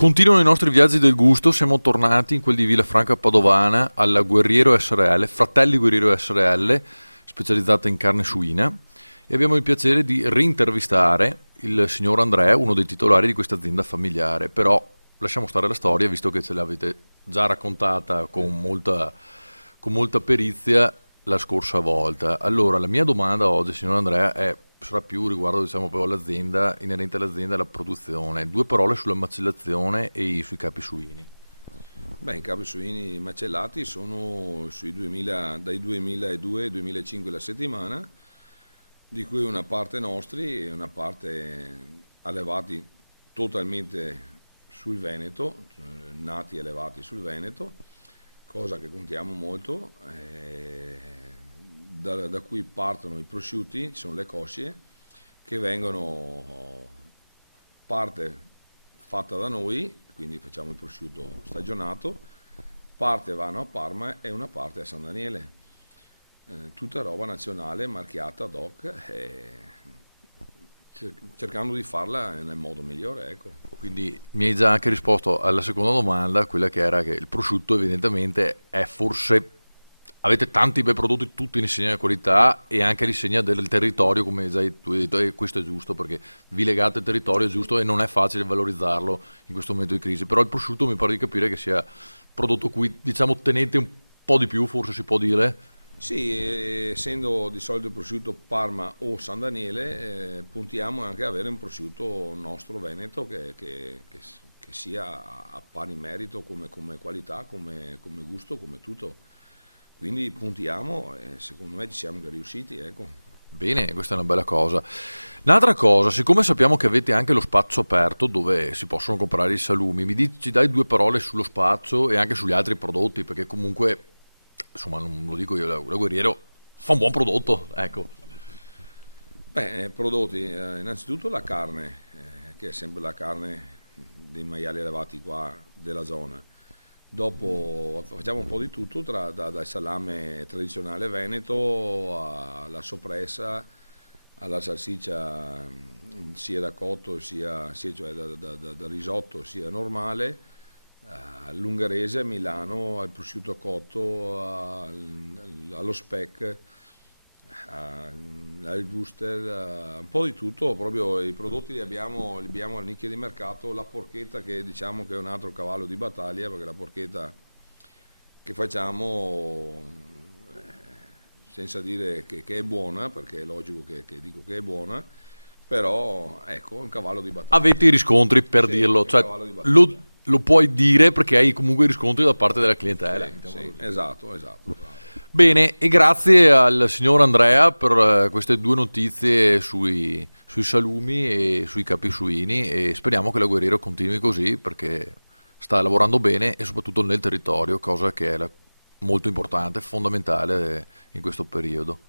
Continuano i nostri viaggi del gusto, siamo tornati in quel di Villafranca Padovana alla Guerriero SRL, Fratelli Guerriero SRL, specializzata in carne suina, e abbiamo il piacere di rintervistare il signor Andrea, uno dei titolari di questa azienda familiare. Però lasciamo stare la storia, visto che ce l'avete già raccontata con molta perizia la scorsa volta. Allora, la mia domanda oggi, signor Andrea, sarà più riguardo, diciamo, poi all'azienda, inerente all'azienda e alla produzione. Due parole sulla macellazione e sui capi suini. Beh, i capi suini macellati sono sui 2000, dai 2002 ai 2005 la settimana, di cui una parte nostri e una parte allevati totalmente sul Veneto, nati e allevati sul Veneto, cosa che contiamo molto, da cui partono i prosciutti, ci sono le cosce, che vengono parte fatta da noi, quindi facciamo il prosciutto stagionato, parte vanno a Parma e una parte a San Daniele. Tutta roba nazionale marchiata ad hoc, cercando di farla nel modo migliore, ecco. Quindi mi hai già anche risposto alla seconda domanda, quella che era che il prosciutto evidentemente è forse... Avete tanti bei prodotti, tutti in insegna di qualità e anche l'insegna del territorio, come già tu hai detto, e questo è giusto perché vi legate al territorio, è giusto, e non è facile valorizzarlo in questo momento di crisi. Però il prosciutto mi pare di capire che sia prodotto cui, diciamo, tenete un po' di più, forse si può dire. Sì, essendo di solito il prosciutto Parma o San Daniele, puntiamo anche ad avere un prosciutto nostro veneto che sia a pari merito come qualità, come gusto, come tutto. Quindi puntiamo e secondo me ci siamo anche riusciti, ecco. Bene, questa è una bella cosa. Un'altra cosa, siccome sappiamo che avete anche lo spazio aperto dove si possono comprare i salumi, ci dai due parole sullo spazio e anche sugli altri prodotti, perché comunque, insomma, non lo dico io, la Guerriero fa un buon prodotto, ecco. Beh, prodotti, innanzitutto la carne, che è sempre la carne dei maiali allevati qua della zona. Dopo facciamo un po' di tutto, dal salame tradizionale veneto alla soppressa, alla salsiccia sia da cotto cioè da risotto sia normale, all'ungherese a Milano, al prosciutto cotto, allo speck, al Wuster, un po' di tutto, proprio i prodotti li abbiamo a nicchia di mercato. La porchetta, che diciamo che è un altro cavallo di battaglia, perché la porchetta che facciamo, senza dire che è buona, perché è logico che dico che è buona, però ecco, è un cavallo di battaglia. Avete i riscontri, per Sì, dirlo, cioè lo puoi dire perché hai comunque i riscontri da parte della clientela. Sì, esatto. Bene, e grazie al signor Andrea per queste due notizie sui salumi e sui capi suini, e speriamo che la Guerriero continui così perché sta lavorando bene e soprattutto nel territorio, cosa che è molto importante, fondamentale in questo periodo.